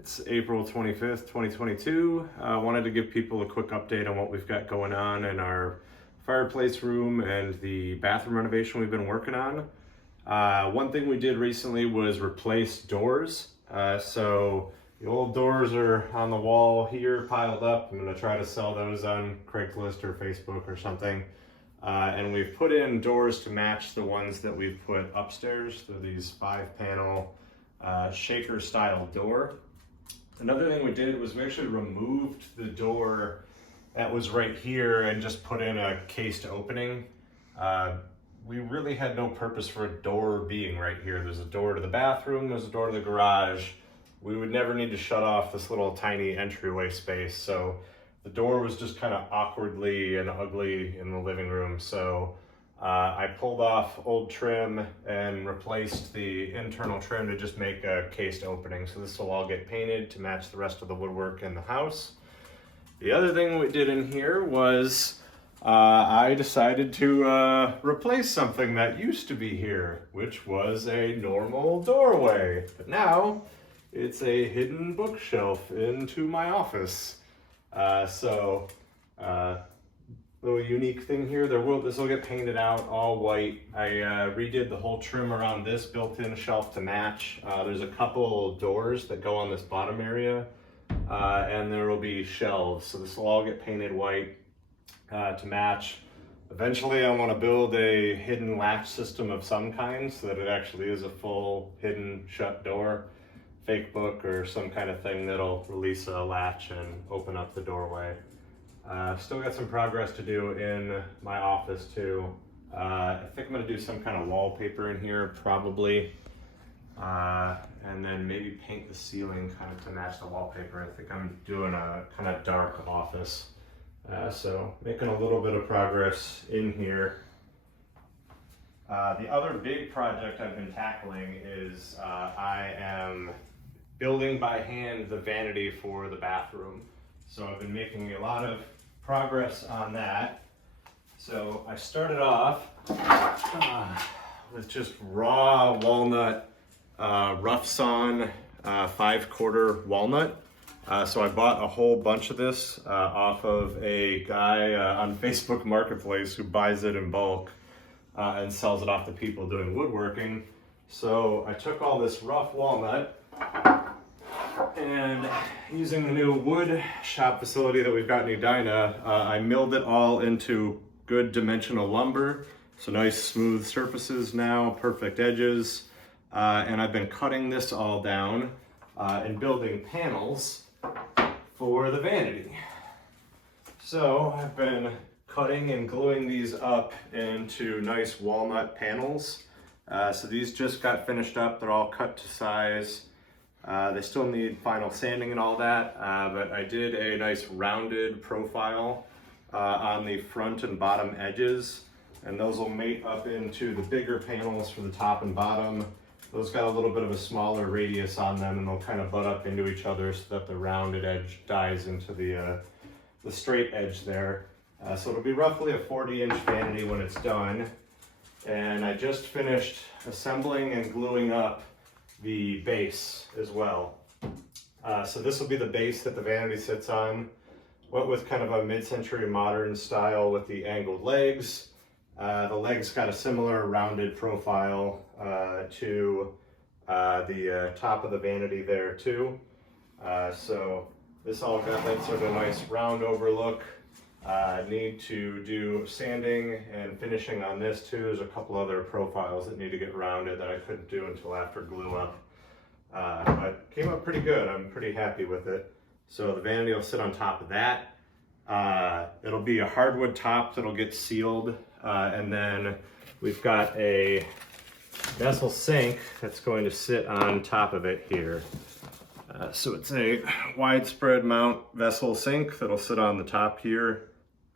It's April 25th, 2022. I wanted to give people a quick update on what we've got going on in our fireplace room and the bathroom renovation we've been working on. One thing we did recently was replace doors. So the old doors are on the wall here piled up. I'm gonna try to sell those on Craigslist or Facebook or something. And we've put in doors to match the ones that we've put upstairs. They're these 5-panel shaker style door. Another thing we did was we actually removed the door that was right here and just put in a cased opening. We really had no purpose for a door being right here. There's a door to the bathroom, there's a door to the garage. We would never need to shut off this little tiny entryway space. So the door was just kind of awkwardly and ugly in the living room. So I pulled off old trim and replaced the internal trim to just make a cased opening. So this will all get painted to match the rest of the woodwork in the house. The other thing we did in here was I decided to replace something that used to be here, which was a normal doorway. But now it's a hidden bookshelf into my office. Little unique thing here. This will get painted out all white. I redid the whole trim around this built-in shelf to match. There's a couple doors that go on this bottom area, and there will be shelves. So this will all get painted white to match. Eventually, I want to build a hidden latch system of some kind so that it actually is a full hidden shut door, fake book or some kind of thing that'll release a latch and open up the doorway. Still got some progress to do in my office too. I think I'm gonna do some kind of wallpaper in here probably. And then maybe paint the ceiling kind of to match the wallpaper. I think I'm doing a kind of dark office. So making a little bit of progress in here. The other big project I've been tackling is I am building by hand the vanity for the bathroom. So I've been making a lot of progress on that. So I started off with just raw walnut, rough sawn 5/4 walnut. So I bought a whole bunch of this off of a guy on Facebook Marketplace who buys it in bulk and sells it off to people doing woodworking. So I took all this rough walnut and using the new wood shop facility that we've got in Edina, I milled it all into good dimensional lumber. So nice smooth surfaces now, perfect edges. And I've been cutting this all down and building panels for the vanity. So I've been cutting and gluing these up into nice walnut panels. So these just got finished up. They're all cut to size. They still need final sanding and all that, but I did a nice rounded profile on the front and bottom edges, and those will mate up into the bigger panels for the top and bottom. Those got a little bit of a smaller radius on them, and they'll kind of butt up into each other so that the rounded edge dies into the straight edge there. So it'll be roughly a 40-inch vanity when it's done. And I just finished assembling and gluing up the base as well. So this will be the base that the vanity sits on. Went with kind of a mid-century modern style with the angled legs. The legs got a similar rounded profile to the top of the vanity there too. So this all got that sort of nice round overlook. Need to do sanding and finishing on this too. There's a couple other profiles that need to get rounded that I couldn't do until after glue up. But came up pretty good. I'm pretty happy with it. So the vanity will sit on top of that. It'll be a hardwood top that'll get sealed. And then we've got a vessel sink that's going to sit on top of it here. So it's a widespread mount vessel sink that'll sit on the top here.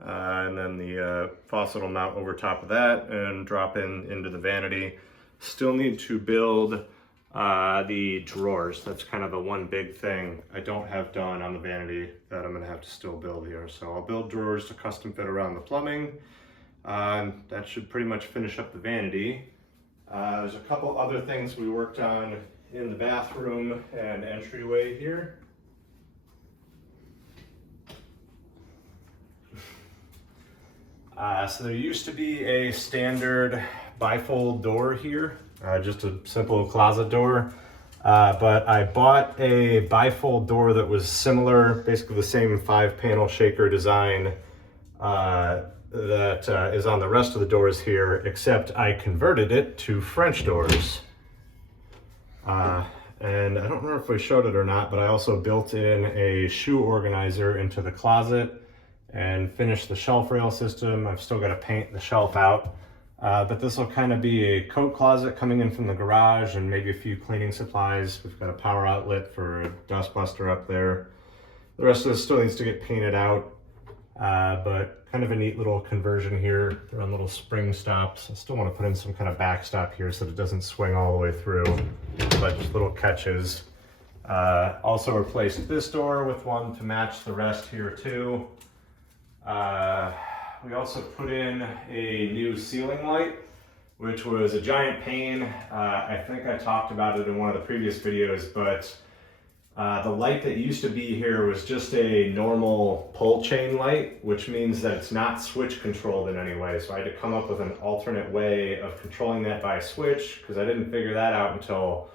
And then the faucet will mount over top of that and drop into the vanity. Still need to build the drawers. That's kind of the one big thing I don't have done on the vanity that I'm gonna have to still build here. So I'll build drawers to custom fit around the plumbing. That should pretty much finish up the vanity. There's a couple other things we worked on in the bathroom and entryway here. So there used to be a standard bifold door here, just a simple closet door. But I bought a bifold door that was similar, basically the same 5-panel shaker design that is on the rest of the doors here, except I converted it to French doors. And I don't remember if we showed it or not, but I also built in a shoe organizer into the closet and finished the shelf rail system. I've still got to paint the shelf out. But this will kind of be a coat closet coming in from the garage and maybe a few cleaning supplies. We've got a power outlet for a dust buster up there. The rest of this still needs to get painted out, but kind of a neat little conversion here. They're on little spring stops. I still want to put in some kind of backstop here so that it doesn't swing all the way through, but just little catches. Also replaced this door with one to match the rest here too. We also put in a new ceiling light, which was a giant pain. I think I talked about it in one of the previous videos, but the light that used to be here was just a normal pull chain light, which means that it's not switch controlled in any way. So I had to come up with an alternate way of controlling that by switch, because I didn't figure that out until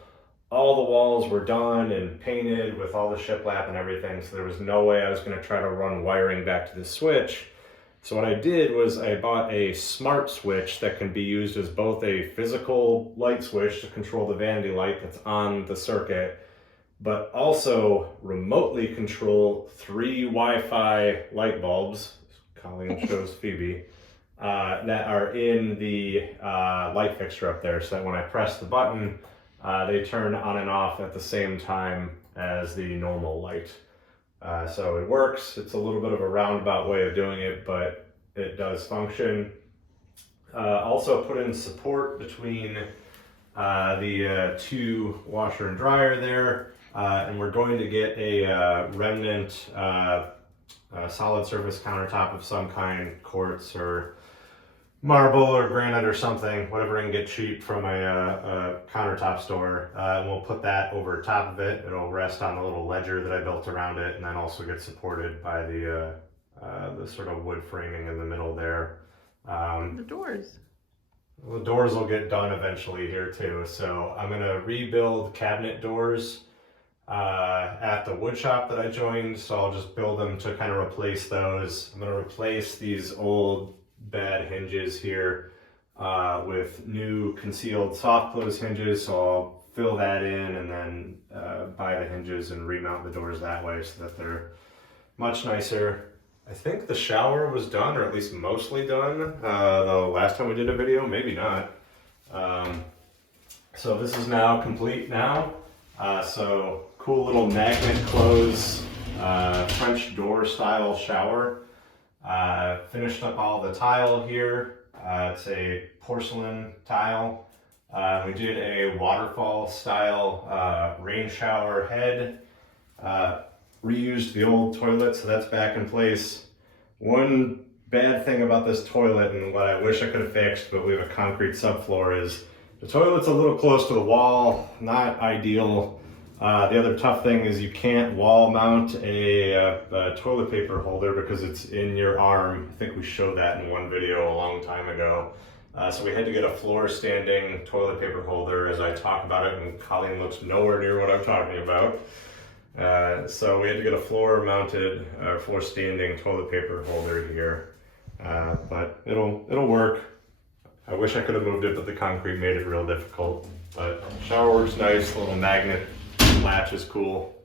all the walls were done and painted with all the shiplap and everything. So there was no way I was going to try to run wiring back to the switch. So what I did was I bought a smart switch that can be used as both a physical light switch to control the vanity light that's on the circuit, but also remotely control 3 Wi-Fi light bulbs, Colleen shows Phoebe, that are in the light fixture up there, so that when I press the button, they turn on and off at the same time as the normal light. So it works. It's a little bit of a roundabout way of doing it, but it does function. Also put in support between the 2 washer and dryer there, and we're going to get a remnant solid surface countertop of some kind, quartz or marble or granite or something, whatever I can get cheap from a countertop store. And we'll put that over top of it. It'll rest on the little ledger that I built around it, and then also get supported by the sort of wood framing in the middle there. The doors. The doors will get done eventually here too. So I'm gonna rebuild cabinet doors at the wood shop that I joined. So I'll just build them to kind of replace those. I'm gonna replace these old bad hinges here with new concealed soft close hinges, so I'll fill that in and then buy the hinges and remount the doors that way so that they're much nicer. I think the shower was done, or at least mostly done, the last time we did a video, maybe not. So this is now complete now. So cool little magnet close French door style shower. Finished up all the tile here. It's a porcelain tile. We did a waterfall style rain shower head. Reused the old toilet, so that's back in place. One bad thing about this toilet, and what I wish I could have fixed, but we have a concrete subfloor, is the toilet's a little close to the wall, not ideal. The other tough thing is you can't wall mount a toilet paper holder because it's in your arm. I think we showed that in one video a long time ago. So we had to get a floor standing toilet paper holder as I talk about it, and Colleen looks nowhere near what I'm talking about. So we had to get a floor mounted, floor standing toilet paper holder here. But it'll work. I wish I could have moved it, but the concrete made it real difficult. But shower works nice, little magnet latch is cool.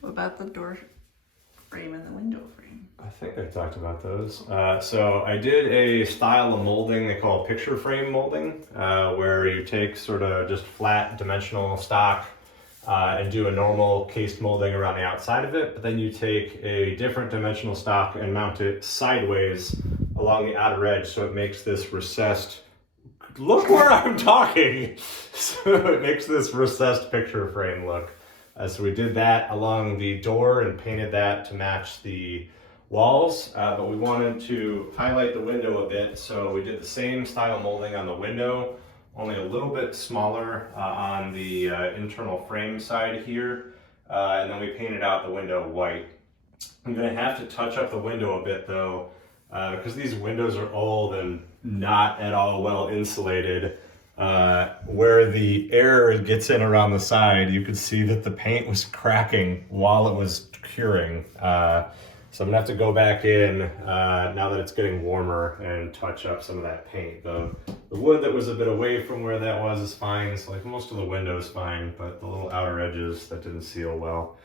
What about the door frame and the window frame? I think I talked about those. So I did a style of molding they call picture frame molding, where you take sort of just flat dimensional stock and do a normal cased molding around the outside of it, but then you take a different dimensional stock and mount it sideways along the outer edge, so it makes this recessed, look where I'm talking! So it makes this recessed picture frame look. So we did that along the door and painted that to match the walls, but we wanted to highlight the window a bit, so we did the same style molding on the window, only a little bit smaller on the internal frame side here, and then we painted out the window white. I'm gonna have to touch up the window a bit though, because these windows are old and not at all well insulated. Where the air gets in around the side, you could see that the paint was cracking while it was curing. So I'm gonna have to go back in now that it's getting warmer and touch up some of that paint. The wood that was a bit away from where that was is fine. It's like most of the windows fine, but the little outer edges that didn't seal well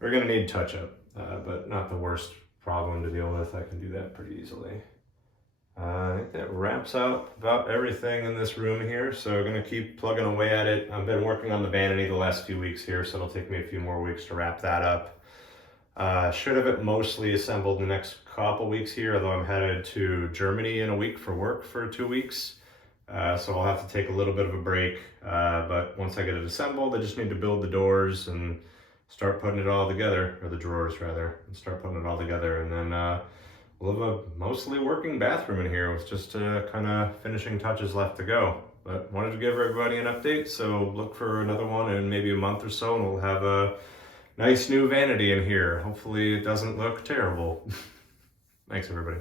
are gonna need touch up, but not the worst problem to deal with. I can do that pretty easily. I think that wraps out about everything in this room here, so I'm gonna keep plugging away at it. I've been working on the vanity the last few weeks here, so it'll take me a few more weeks to wrap that up. Should have it mostly assembled in the next couple weeks here, although I'm headed to Germany in a week for work for 2 weeks. So I'll have to take a little bit of a break, but once I get it assembled, I just need to build the doors and start putting it all together, or the drawers rather, and start putting it all together, and then we'll have a mostly working bathroom in here with just kind of finishing touches left to go. But wanted to give everybody an update, so look for another one in maybe a month or so, and we'll have a nice new vanity in here. Hopefully it doesn't look terrible. Thanks everybody.